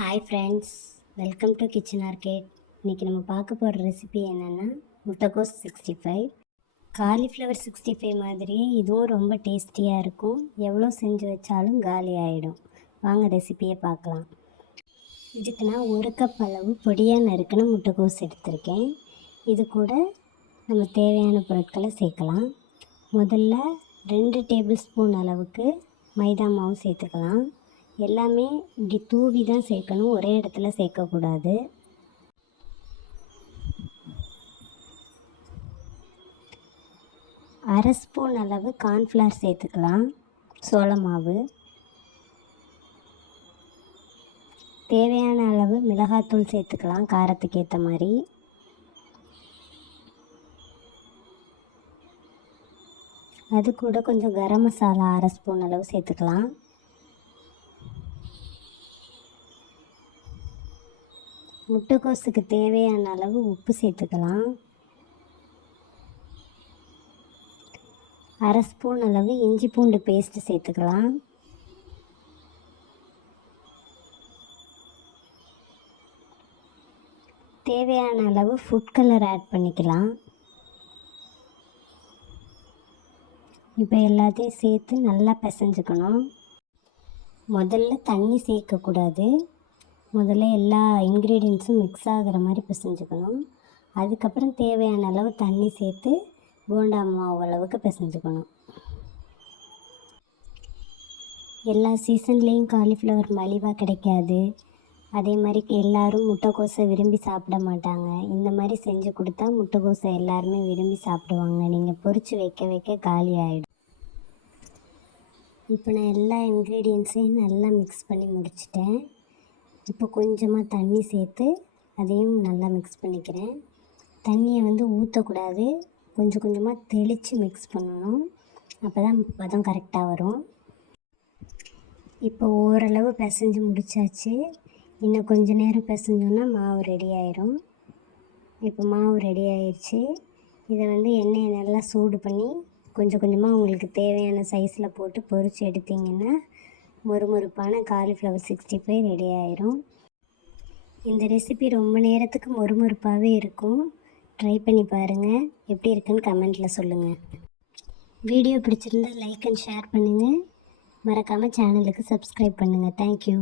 Hi friends, welcome to kitchen arcade. இன்றைக்கி நம்ம பார்க்க போகிற ரெசிபி என்னென்னா முட்டைகோஸ் 65. காலிஃப்ளவர் 65 மாதிரியே இதுவும் ரொம்ப டேஸ்டியாக இருக்கும். எவ்வளோ செஞ்சு வச்சாலும் காலி ஆகிடும். வாங்க ரெசிபியை பார்க்கலாம். இதுக்கு நான் 1 கப் அளவு பொடியாக நறுக்கின முட்டைகோஸ் எடுத்திருக்கேன். இது கூட நம்ம தேவையான பொருட்களை சேர்க்கலாம். முதல்ல 2 டேபிள் ஸ்பூன் அளவுக்கு மைதா மாவு சேர்த்துக்கலாம். எல்லாமே இப்படி தூவி தான் சேர்க்கணும், ஒரே இடத்துல சேர்க்கக்கூடாது. அரை ஸ்பூன் அளவு கார்ன்ஃப்ளவர் சேர்த்துக்கலாம், சோள மாவு. தேவையான அளவு மிளகாத்தூள் சேர்த்துக்கலாம், காரத்துக்கு ஏற்ற மாதிரி. அது கூட கொஞ்சம் கரம் மசாலா அரை ஸ்பூன் அளவு சேர்த்துக்கலாம். முட்டைக்கோஸுக்கு தேவையான அளவு உப்பு சேர்த்துக்கலாம். அரை ஸ்பூன் அளவு இஞ்சி பூண்டு பேஸ்ட்டு சேர்த்துக்கலாம். தேவையான அளவு ஃபுட் கலர் ஆட் பண்ணிக்கலாம். இப்போ எல்லாத்தையும் சேர்த்து நல்லா பிசைஞ்சுக்கணும். முதல்ல தண்ணி சேர்க்கக்கூடாது. முதல்ல எல்லா இன்க்ரீடியன்ஸும் மிக்ஸ் ஆகிற மாதிரி பிசைஞ்சுக்கணும். அதுக்கப்புறம் தேவையான அளவு தண்ணி சேர்த்து போண்டா மாவு அளவுக்கு பிசைஞ்சுக்கணும். எல்லா சீசன்லேயும் காலிஃப்ளவர் மலிவாக கிடைக்காது. அதே மாதிரி எல்லோரும் முட்டைக்கோஸை விரும்பி சாப்பிட மாட்டாங்க. இந்த மாதிரி செஞ்சு கொடுத்தா முட்டைக்கோஸை எல்லாருமே விரும்பி சாப்பிடுவாங்க. நீங்கள் பொரித்து வைக்க வைக்க காலி ஆகிடும். இப்போ நான் எல்லா இன்க்ரீடியன்ஸையும் நல்லா மிக்ஸ் பண்ணி முடிச்சிட்டேன். இப்போ கொஞ்சமாக தண்ணி சேர்த்து அதையும் நல்லா மிக்ஸ் பண்ணிக்கிறேன். தண்ணியை ஊற்றக்கூடாது, கொஞ்சம் கொஞ்சமாக தெளித்து மிக்ஸ் பண்ணணும். அப்போ தான் பதம் கரெக்டாக வரும். இப்போ ஓரளவு பிசைஞ்சு முடித்தாச்சு. இன்னும் கொஞ்சம் நேரம் பிசைஞ்சோன்னா மாவு ரெடி ஆயிரும். இப்போ மாவு ரெடி ஆயிடுச்சு. இதை எண்ணெயை நல்லா சூடு பண்ணி கொஞ்சம் கொஞ்சமாக உங்களுக்கு தேவையான சைஸில் போட்டு பொரித்து எடுத்திங்கன்னா மொறுமொறுப்பான காலிஃப்ளவர் 65 ரெடி ஆயிரும். இந்த ரெசிபி ரொம்ப நேரத்துக்கு மொறுமொறுப்பாகவே இருக்கும். ட்ரை பண்ணி பாருங்கள், எப்படி இருக்குன்னு கமெண்ட்டில் சொல்லுங்கள். வீடியோ பிடிச்சிருந்தால் லைக் அண்ட் ஷேர் பண்ணுங்கள். மறக்காமல் சேனலுக்கு சப்ஸ்கிரைப் பண்ணுங்கள். தேங்க்யூ.